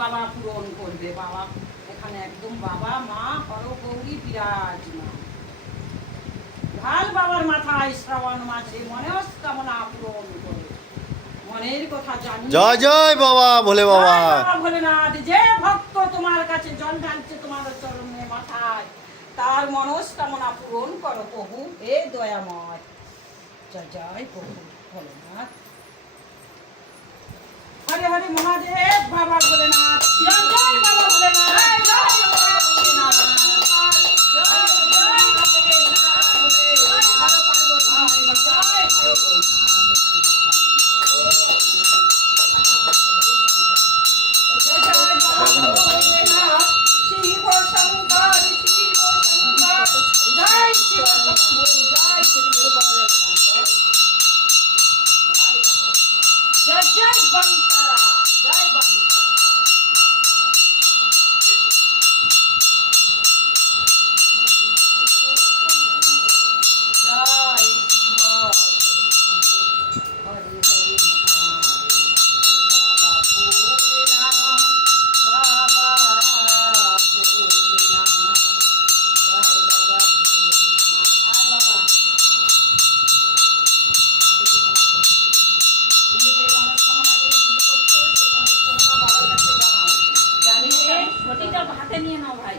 বাবা পূরণ করবে। বাবা এখানে একদম বাবা মা হর গৌরী বিরাজমান। ঢাল বাবার মাথায় শ্রাবণ মাসে মনস্কামনা পূরণ করে। মনের কথা জানি। জয় জয় বাবা ভোলে বাবা। ভোলেনাথ, যে ভক্ত তোমার কাছে জল ঢালছে তোমার চরণে মাথায়, তার মনস্কামনা পূরণ করো প্রভু হে দয়াময়। জয় জয় প্রভু ভোলেনাথ। হরে হরে মহাদেব বাবা ভোলেনাথ। জয় জয় বাবা ভোলেনাথ। জয় জয় বাবা ভোলেনাথ। জয় জয় হাতে নিয়ে নাও ভাই।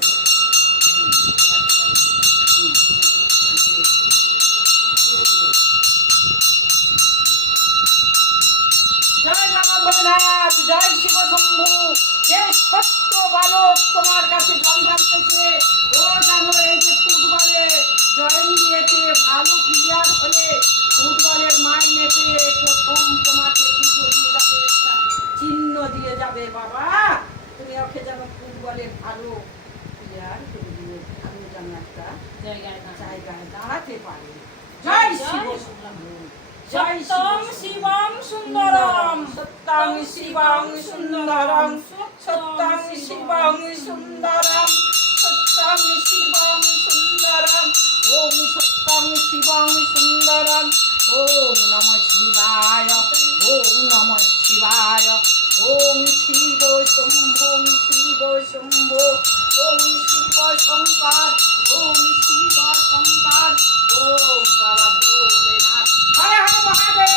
জয় বাবা ভোলেনাথ, জয় শিব শম্ভু। যে ছোট্ট বালক তোমার কাছে জল ঢালতেছে, ও জানো এই যে ফুটবলে জয়েন দিয়েছে, ভালো প্লেয়ার হলে ফুটবলের মাইনেতে প্রথম তোমাকে পুজো দিয়ে যাবে, একটা চিহ্ন দিয়ে যাবে। বাবা তুমি ওকে যেন ফুটবলের ভালো প্লেয়ার করে দিও, আমি যেন একটা জায়গায় দাঁড়াতে পারি। জয় শিব শম্ভু। সত্যং শিবং সুন্দরম, সত্যং শিবং সুন্দরম, সত্যং শিবং সুন্দরম, সত্যং শিবং সুন্দরম। ওম সত্যং শিবং সুন্দরম। ওম নমঃ শিবায়, ওম নমঃ শিবায়। ওম শিব শম্ভু, শিব শম্ভু। ওম শিব শঙ্কর, ওম শিব শঙ্কর। ওম বাবা ভোলেনাথ। হরে হরে মহাদেব।